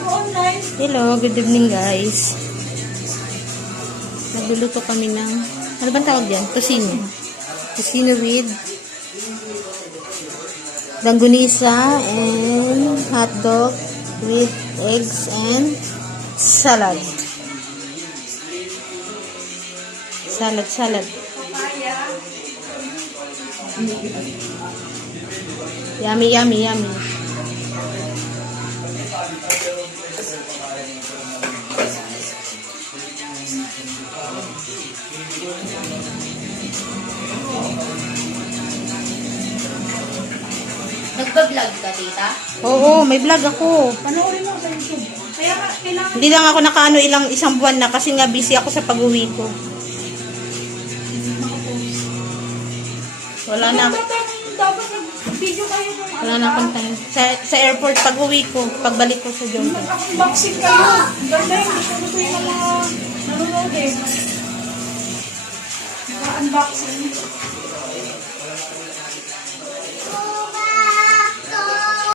Hello, good evening guys. Nagluluto kami ng, ano bang tawag dyan? Tocino. Tocino with langganisa and hotdog with eggs and salad. Salad. Yummy. Nagpa-vlog ka, tita? Oo, may vlog ako. Panoorin mo sa YouTube. Kaya kailangan... Hindi lang ako nakaano isang buwan na kasi nga busy ako sa pag-uwi ko. Wala na Dapat nag-video kayo ng... Wala na akong time. Sa airport, pag-uwi ko, pagbalik ko sa Jombe. Nag-unboxing kayo. Ganda yung gusto yung mga nanonood eh. Nag-unboxing.